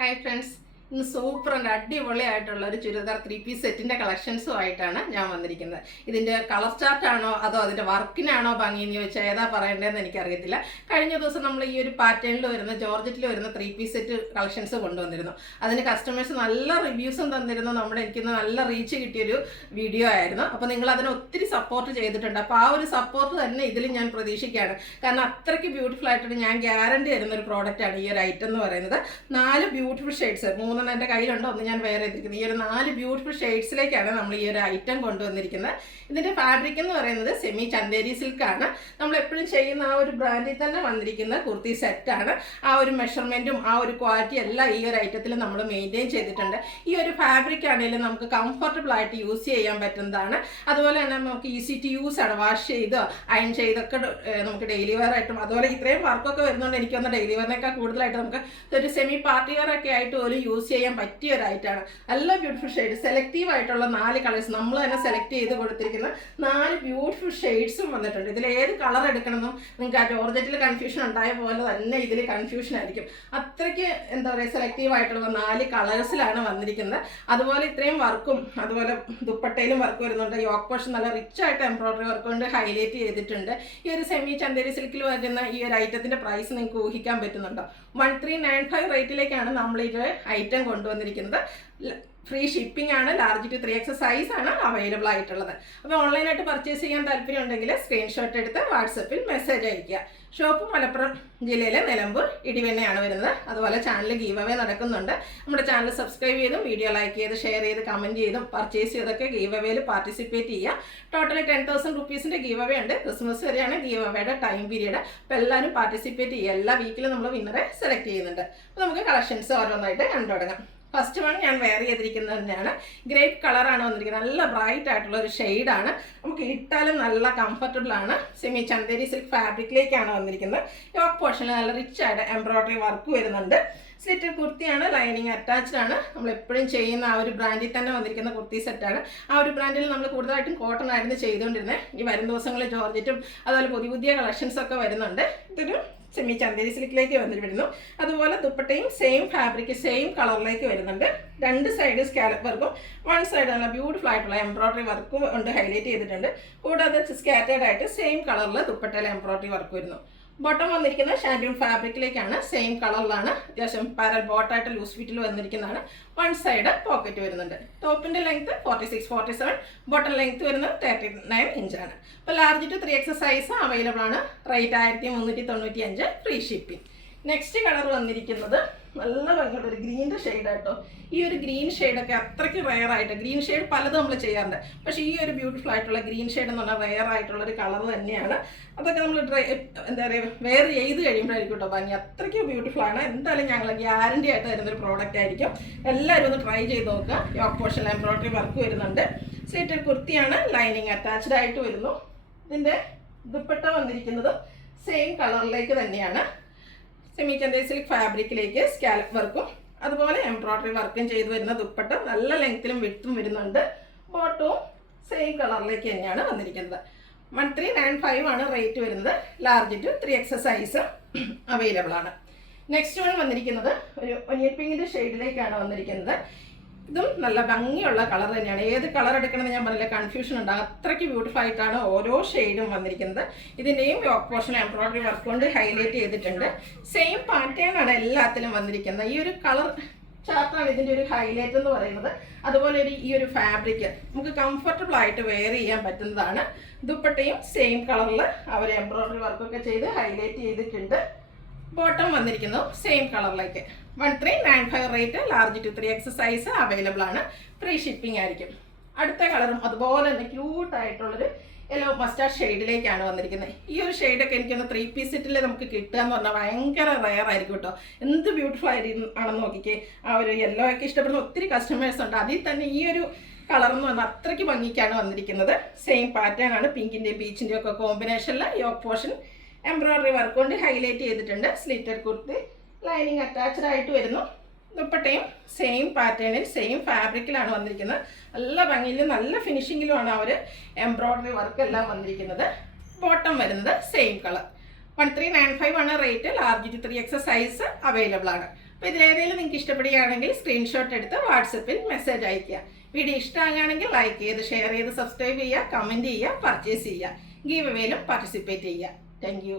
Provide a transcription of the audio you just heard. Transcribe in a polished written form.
Hi friends, ഇന്ന് super and അടിപൊളിയായിട്ടുള്ള ഒരു ചുരിദാർ 3 പീസ് സെറ്റിന്റെ കളക്ഷൻസുമായിട്ടാണ് ഞാൻ വന്നിരിക്കുന്നത്. ഇതിന്റെ കളർ ചാർട്ടാണോ അതോ അതിന്റെ വർക്കിനാണോ ഭംഗിയെന്ന് ചോദിച്ചാൽ ഏതാ പറയേണ്ടതെന്ന് എനിക്കറിയത്തില്ല. കഴിഞ്ഞ ദിവസം നമ്മൾ ഈ ഒരു പാറ്റേണിൽ വരുന്ന ജോർജറ്റിൽ വരുന്ന 3 പീസ് സെറ്റ് കളക്ഷൻസ് കൊണ്ടുവന്നിരുന്നു. അതിന് കസ്റ്റമേഴ്സ് നല്ല റിവ്യൂസും തന്നിരുന്നു. എനിക്ക് നല്ല റീച്ച് കിട്ടിയൊരു വീഡിയോ ആയിരുന്നു. അപ്പോൾ നിങ്ങൾ അതിനെ ഒത്തിരി സപ്പോർട്ട് ചെയ്തിട്ടുണ്ട്. അപ്പോൾ ആ ഒരു സപ്പോർട്ട് തന്നെ ഇതിൽ ഞാൻ പ്രതീക്ഷിക്കുകയാണ്. കാരണം അത്രയ്ക്ക് ബ്യൂട്ടിഫുൾ ആയിട്ട് ഞാൻ ഗ്യാരണ്ടി തരുന്ന ഒരു പ്രോഡക്റ്റാണ് ഈ ഒരു ഐറ്റം എന്ന് പറയുന്നത്. 4 ബ്യൂട്ടിഫുൾ ഷെയ്ഡ്സ്, 3 എൻ്റെ കയ്യിലുണ്ട്, ഒന്ന് ഞാൻ വേറെ എടുത്തിരിക്കുന്നത്. ഈ ഒരു 4 ബ്യൂട്ടിഫുൾ ഷെയ്ഡ്സിലേക്കാണ് നമ്മൾ ഈ ഒരു ഐറ്റം കൊണ്ടുവന്നിരിക്കുന്നത്. ഇതിൻ്റെ ഫാബ്രിക് എന്ന് പറയുന്നത് സെമി ചന്തേരി സിൽക്കാണ്. നമ്മൾ എപ്പോഴും ചെയ്യുന്ന ആ ഒരു ബ്രാൻഡിൽ തന്നെ വന്നിരിക്കുന്ന കുർത്തി സെറ്റാണ്. ആ ഒരു മെഷർമെൻറ്റും ആ ഒരു ക്വാളിറ്റി എല്ലാം ഈ ഒരു ഐറ്റത്തിൽ നമ്മൾ മെയിൻറ്റെയിൻ ചെയ്തിട്ടുണ്ട്. ഈ ഒരു ഫാബ്രിക് ആണെങ്കിലും നമുക്ക് കംഫർട്ടബിൾ ആയിട്ട് യൂസ് ചെയ്യാൻ പറ്റുന്നതാണ്. അതുപോലെ തന്നെ നമുക്ക് ഈസി ടു യൂസ് ആണ്. വാഷ് ചെയ്തോ അയൺ ചെയ്തൊക്കെ നമുക്ക് ഡെയിലി വെയർ ആയിട്ടും, അതുപോലെ ഇത്രയും വർക്കൊക്കെ വരുന്നതുകൊണ്ട് എനിക്കൊന്ന് ഡെയിലി വെയറിനേക്കാൾ കൂടുതലായിട്ട് നമുക്ക് ഒരു സെമി പാർട്ടി വെയർ ഒക്കെ ആയിട്ട് പോലും യൂസ് ചെയ്യാൻ പറ്റിയ ഒരു ഐറ്റമാണ്. നല്ല ബ്യൂട്ടിഫുൾ ഷെയ്ഡ്, സെലക്റ്റീവ് ആയിട്ടുള്ള 4 കളേഴ്സ് നമ്മൾ തന്നെ സെലക്ട് ചെയ്ത് കൊടുത്തിരിക്കുന്ന 4 ബ്യൂട്ടിഫുൾ ഷെയ്ഡ്സും വന്നിട്ടുണ്ട്. ഇതിൽ ഏത് കളർ എടുക്കണമെന്നും നിങ്ങൾക്ക് ആ ജോർജറ്റിൽ കൺഫ്യൂഷൻ ഉണ്ടായ പോലെ തന്നെ ഇതിൽ കൺഫ്യൂഷൻ ആയിരിക്കും. അത്രയ്ക്ക് എന്താ പറയുക, സെലക്റ്റീവ് ആയിട്ടുള്ള 4 കളേഴ്സിലാണ് വന്നിരിക്കുന്നത്. അതുപോലെ ഇത്രയും വർക്കും, അതുപോലെ ദുപ്പട്ടയിലും വർക്ക് വരുന്നുണ്ട്. യോക്ക് പോർഷൻ നല്ല റിച്ച് ആയിട്ട് എംബ്രോയിഡറി വർക്ക് കൊണ്ട് ഹൈലൈറ്റ് ചെയ്തിട്ടുണ്ട്. ഈ ഒരു സെമി ചന്തേരി സിൽക്കിൽ വരുന്ന ഈ ഒരു ഐറ്റത്തിന്റെ പ്രൈസ് നിങ്ങൾക്ക് ഊഹിക്കാൻ പറ്റുന്നുണ്ടോ? 1395 റേറ്റിലേക്കാണ് നമ്മൾ ഈ ഐറ്റം കൊണ്ടുവന്നിരിക്കുന്നത്. ഫ്രീ ഷിപ്പിംഗ് ആണ്. ലാർജ് ടു 3X സൈസ് ആണ് അവൈലബിൾ ആയിട്ടുള്ളത്. അപ്പോൾ ഓൺലൈനായിട്ട് പർച്ചേസ് ചെയ്യാൻ താല്പര്യം ഉണ്ടെങ്കിൽ സ്ക്രീൻഷോട്ട് എടുത്ത് വാട്സപ്പിൽ മെസ്സേജ് അയയ്ക്കുക. ഷോപ്പ് മലപ്പുറം ജില്ലയിലെ നിലമ്പൂർ ഇടിവെണ്ണയാണ് വരുന്നത്. അതുപോലെ ചാനൽ ഗീവ് അവേ നടക്കുന്നുണ്ട്. നമ്മുടെ ചാനൽ സബ്സ്ക്രൈബ് ചെയ്തും വീഡിയോ ലൈക്ക് ചെയ്ത് ഷെയർ ചെയ്ത് കമൻറ്റ് ചെയ്തും പർച്ചേസ് ചെയ്തൊക്കെ ഗീവ് അവേയിൽ പാർട്ടിസിപ്പേറ്റ് ചെയ്യുക. ടോട്ടലി 10,000 റുപ്പീസിൻ്റെ ഗീവ് അവേ ഉണ്ട്. ക്രിസ്മസ് വരെയാണ് ഗീവ് അവയുടെ ടൈം പീരീഡ്. അപ്പോൾ എല്ലാവരും പാർട്ടിസിപ്പേറ്റ് ചെയ്യുക. എല്ലാ വീക്കിലും നമ്മൾ വിന്നറെ സെലക്ട് ചെയ്യുന്നുണ്ട്. അപ്പോൾ നമുക്ക് കളക്ഷൻസ് ഓരോന്നായിട്ട് കണ്ടു തുടങ്ങാം. ഫസ്റ്റ് വൺ ഞാൻ വെയർ ചെയ്തിരിക്കുന്നത് തന്നെയാണ്. ഗ്രേപ്പ് കളറാണ് വന്നിരിക്കുന്നത്. നല്ല ബ്രൈറ്റ് ആയിട്ടുള്ള ഒരു ഷെയ്ഡാണ്. നമുക്ക് ഇട്ടാലും നല്ല കംഫർട്ടബിൾ ആണ്. സെമി ചന്തേരി സിൽക്ക് ഫാബ്രിക്കിലേക്കാണ് വന്നിരിക്കുന്നത്. യോക്ക് പോർഷനിൽ നല്ല റിച്ച് ആയിട്ട് എംബ്രോയിഡറി വർക്ക് വരുന്നുണ്ട്. സ്ലിറ്റഡ് കുർത്തിയാണ്, ലൈനിങ് അറ്റാച്ച്ഡ് ആണ്. നമ്മൾ എപ്പോഴും ചെയ്യുന്ന ആ ഒരു ബ്രാൻഡിൽ തന്നെ വന്നിരിക്കുന്ന കുർത്തി സെറ്റാണ്. ആ ഒരു ബ്രാൻഡിൽ നമ്മൾ കൂടുതലായിട്ടും കോട്ടൺ ആയിരുന്നു ചെയ്തുകൊണ്ടിരുന്നത്. ഈ വരും ദിവസങ്ങളിൽ ജോർജറ്റും അതുപോലെ പുതിയ കളക്ഷൻസ് ഒക്കെ വരുന്നുണ്ട്. ഇതൊരു സെമി ചന്തേരി സിൽക്കിലേക്ക് വരുന്നു. അതുപോലെ ദുപ്പട്ടയും സെയിം ഫാബ്രിക് സെയിം കളറിലേക്ക് വരുന്നുണ്ട്. 2 സൈഡ് സ്കാലപ്പ് വർക്കും 1 സൈഡ് നല്ല ബ്യൂട്ടിഫുൾ ആയിട്ടുള്ള എംബ്രോയിഡറി വർക്കും കൊണ്ട് ഹൈലൈറ്റ് ചെയ്തിട്ടുണ്ട്. കൂടാതെ സ്കാറ്റേഡ് ആയിട്ട് സെയിം കളറിൽ ദുപ്പട്ടയിൽ എംബ്രോയിഡറി വർക്ക് വരുന്നു. ബോട്ടം വന്നിരിക്കുന്നത് ഷാൻഡൂൺ ഫാബ്രിക്കിലേക്കാണ്. സെയിം കളറിലാണ്. അത്യാവശ്യം പാരൽ ബോട്ടായിട്ട് ലൂസ് ഫിറ്റിൽ വന്നിരിക്കുന്നതാണ്. 1 സൈഡ് പോക്കറ്റ് വരുന്നുണ്ട്. ടോപ്പിൻ്റെ ലെങ്ത് 46-47, ബോട്ടം ലെങ്ത് വരുന്നത് 39 ഇഞ്ചാണ്. അപ്പോൾ large to 3X size available ആണ്. Rate 1395, free shipping. Next colour വന്നിരിക്കുന്നത് നല്ല ഭംഗിയുള്ള ഒരു ഗ്രീൻ്റെ ഷെയ്ഡാട്ടോ. ഈ ഒരു ഗ്രീൻ ഷെയ്ഡൊക്കെ അത്രയ്ക്ക് റെയർ ആയിട്ട്, ഗ്രീൻ ഷെയ്ഡ് പലതും നമ്മൾ ചെയ്യാറുണ്ട്. പക്ഷേ ഈ ഒരു ബ്യൂട്ടിഫുൾ ആയിട്ടുള്ള ഗ്രീൻ ഷെയ്ഡ് എന്ന് പറഞ്ഞാൽ റെയർ ആയിട്ടുള്ളൊരു കളർ തന്നെയാണ്. അതൊക്കെ നമ്മൾ എന്താ പറയുക, വെയർ ചെയ്ത് കഴിയുമ്പോഴായിരിക്കും കേട്ടോ ഭംഗി. അത്രയ്ക്ക് ബ്യൂട്ടിഫുൾ ആണ്. എന്തായാലും ഞങ്ങൾ ഗ്യാരണ്ടി ആയിട്ട് തരുന്നൊരു പ്രോഡക്റ്റ് ആയിരിക്കും. എല്ലാവരും ഒന്ന് ട്രൈ ചെയ്ത് നോക്കുക. യോക്ക് പോർഷനിൽ എംബ്രോയിഡറി വർക്ക് വരുന്നുണ്ട്. സ്ലിറ്റഡ് കുർത്തിയാണ്, ലൈനിങ് അറ്റാച്ച്ഡ് ആയിട്ട് വരുന്നു. ഇതിൻ്റെ ദുപ്പട്ട വന്നിരിക്കുന്നത് സെയിം കളറിലേക്ക് തന്നെയാണ്. സെമി ചന്തേരി സിൽക്ക് ഫാബ്രിക്കിലേക്ക് സ്കാലപ്പ് വർക്കും അതുപോലെ എംബ്രോയിഡറി വർക്കും ചെയ്ത് വരുന്ന ദുപ്പട്ട നല്ല ലെങ്ത്തിലും വിട്ടും വരുന്നുണ്ട്. ബോട്ടവും സെയിം കളറിലേക്ക് തന്നെയാണ് വന്നിരിക്കുന്നത്. 1395 ആണ് റേറ്റ് വരുന്നത്. Large to 3X size available ആണ്. നെക്സ്റ്റ് വൺ വന്നിരിക്കുന്നത് ഒരു ഒനിയൻ പിങ്കിൻ്റെ ഷെയ്ഡിലേക്കാണ് വന്നിരിക്കുന്നത്. ഇതും നല്ല ഭംഗിയുള്ള കളർ തന്നെയാണ്. ഏത് കളർ എടുക്കണമെന്ന് ഞാൻ പറഞ്ഞില്ല, കൺഫ്യൂഷൻ ഉണ്ടാകും. അത്രയ്ക്ക് ബ്യൂട്ടിഫുൾ ആയിട്ടാണ് ഓരോ ഷെയ്ഡും വന്നിരിക്കുന്നത്. ഇതിൻ്റെയും യോക്ക് പോർഷൻ എംബ്രോയിഡറി വർക്ക് കൊണ്ട് ഹൈലൈറ്റ് ചെയ്തിട്ടുണ്ട്. സെയിം പാറ്റേൺ ആണ് എല്ലാത്തിലും വന്നിരിക്കുന്നത്. ഈ ഒരു കളർ ചാർട്ടാണ് ഇതിൻ്റെ ഒരു ഹൈലൈറ്റ് എന്ന് പറയുന്നത്. അതുപോലെ ഈ ഒരു ഫാബ്രിക് നമുക്ക് കംഫർട്ടബിൾ ആയിട്ട് വെയർ ചെയ്യാൻ പറ്റുന്നതാണ്. ദുപ്പട്ടയും സെയിം കളറിൽ അവർ എംബ്രോയിഡറി വർക്കൊക്കെ ചെയ്ത് ഹൈലൈറ്റ് ചെയ്തിട്ടുണ്ട്. ബോട്ടം വന്നിരിക്കുന്നു സെയിം കളറിലേക്ക്. 1395 rate. Large to 3X size available ആണ്. ഫ്രീ ഷിപ്പിംഗ് ആയിരിക്കും. അടുത്ത കളറും അതുപോലെ തന്നെ ക്യൂട്ടായിട്ടുള്ളൊരു യെല്ലോ മസ്റ്റാർഡ് ഷെയ്ഡിലേക്കാണ് വന്നിരിക്കുന്നത്. ഈ ഒരു ഷെയ്ഡൊക്കെ എനിക്കൊന്ന് 3 പീസ് സെറ്റിൽ നമുക്ക് കിട്ടുക എന്ന് പറഞ്ഞാൽ ഭയങ്കര റെയർ ആയിരിക്കും കേട്ടോ. എന്ത് ബ്യൂട്ടിഫുൾ ആണെന്ന് നോക്കിക്കേ. ആ ഒരു യെല്ലോ ഒക്കെ ഇഷ്ടപ്പെടുന്ന ഒത്തിരി കസ്റ്റമേഴ്സ് ഉണ്ട്. അതിൽ തന്നെ ഈ ഒരു കളർ എന്ന് പറഞ്ഞാൽ അത്രയ്ക്ക് ഭംഗിക്കാണ് വന്നിരിക്കുന്നത്. സെയിം പാറ്റേൺ ആണ്. പിങ്കിൻ്റെയും പീച്ചിൻ്റെയും ഒക്കെ കോമ്പിനേഷനിൽ യോക്ക് പോർഷൻ എംബ്രോയിഡറി വർക്ക് കൊണ്ട് ഹൈലൈറ്റ് ചെയ്തിട്ടുണ്ട്. സ്ലിറ്റഡ് കുർത്തി, ലൈനിങ് അറ്റാച്ച്ഡ് ആയിട്ട് വരുന്നു. ദുപ്പട്ടയും സെയിം പാറ്റേണിൽ സെയിം ഫാബ്രിക്കിലാണ് വന്നിരിക്കുന്നത്. നല്ല ഭംഗിയിലും നല്ല ഫിനിഷിങ്ങിലുമാണ് അവർ എംബ്രോയിഡറി വർക്ക് എല്ലാം വന്നിരിക്കുന്നത്. ബോട്ടം വരുന്നത് സെയിം കളർ. 1395 ആണ് rate. Large to 3X size available ആണ്. അപ്പോൾ ഇതിലേതെങ്കിലും നിങ്ങൾക്ക് ഇഷ്ടപ്പെടുകയാണെങ്കിൽ സ്ക്രീൻഷോട്ട് എടുത്ത് വാട്സപ്പിൽ മെസ്സേജ് അയയ്ക്കുക. വീഡിയോ ഇഷ്ടമാകുകയാണെങ്കിൽ ലൈക്ക് ചെയ്ത് ഷെയർ ചെയ്ത് സബ്സ്ക്രൈബ് ചെയ്യുക, കമൻറ്റ് ചെയ്യുക, പർച്ചേസ് ചെയ്യുക, ഗീവ് അവേയിലും പാർട്ടിസിപ്പേറ്റ് ചെയ്യുക. Thank you.